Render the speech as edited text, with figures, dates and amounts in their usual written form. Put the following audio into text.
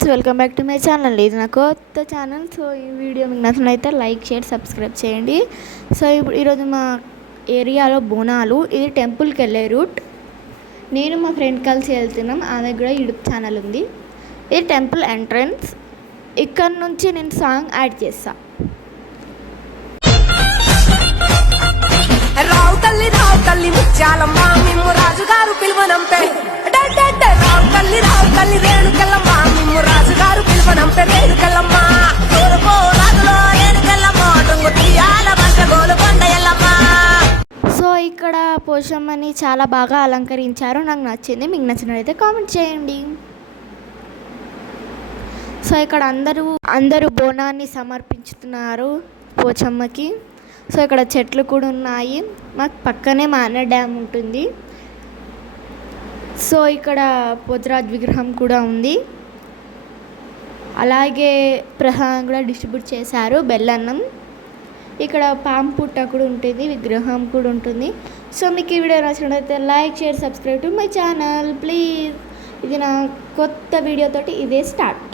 Friends, welcome back to my channel. ఇది నా కొత్త ఛానల్. సో ఈ వీడియో మీకు నచ్చినట్లయితే లైక్, షేర్, సబ్స్క్రైబ్ చేయండి. సో ఇప్పుడు ఈరోజు మా ఏరియాలో బోనాలు. ఇది టెంపుల్కి వెళ్ళే రూట్. నేను మా ఫ్రెండ్ కలిసి వెళ్తున్నాం. ఆమె కూడా యూట్యూబ్ ఛానల్ ఉంది. ఇది టెంపుల్ ఎంట్రన్స్. ఇక్కడ నుంచి నేను సాంగ్ యాడ్ చేస్తా. రావు తల్లి ముత్యాలమ్మ మిమ్ము రాజుగారు పిలువనంపే. రావు తల్లి రేణుకెళ్ళమ్మ మిమ్ము రాజుగారు పిలువనంపే. రేణుకెళ్ళమ్మ రాజులో రేణుకెళ్ళమ్మ టుంగు తీయాల వంట గోలు కొండ ఎల్లమ్మ. సో ఇక్కడ పోషమ్మని చాలా బాగా అలంకరించారు. నాకు నచ్చింది. మీకు నచ్చినట్లయితే కామెంట్ చేయండి. సో ఇక్కడ అందరూ బోనాన్ని సమర్పించుతున్నారు పోచమ్మకి. సో ఇక్కడ చెట్లు కూడా ఉన్నాయి. మాకు పక్కనే మాన డ్యామ్ ఉంటుంది. సో ఇక్కడ పోతురాజ్ విగ్రహం కూడా ఉంది. అలాగే ప్రసాదం కూడా డిస్ట్రిబ్యూట్ చేశారు, బెల్లన్నం. ఇక్కడ పాము పుట్ట కూడా ఉంటుంది, విగ్రహం కూడా ఉంటుంది. సో మీకు ఈ వీడియో నచ్చినట్లయితే like, share, subscribe to my channel please. ఇది నా కొత్త వీడియోతోటి ఇదే స్టార్ట్.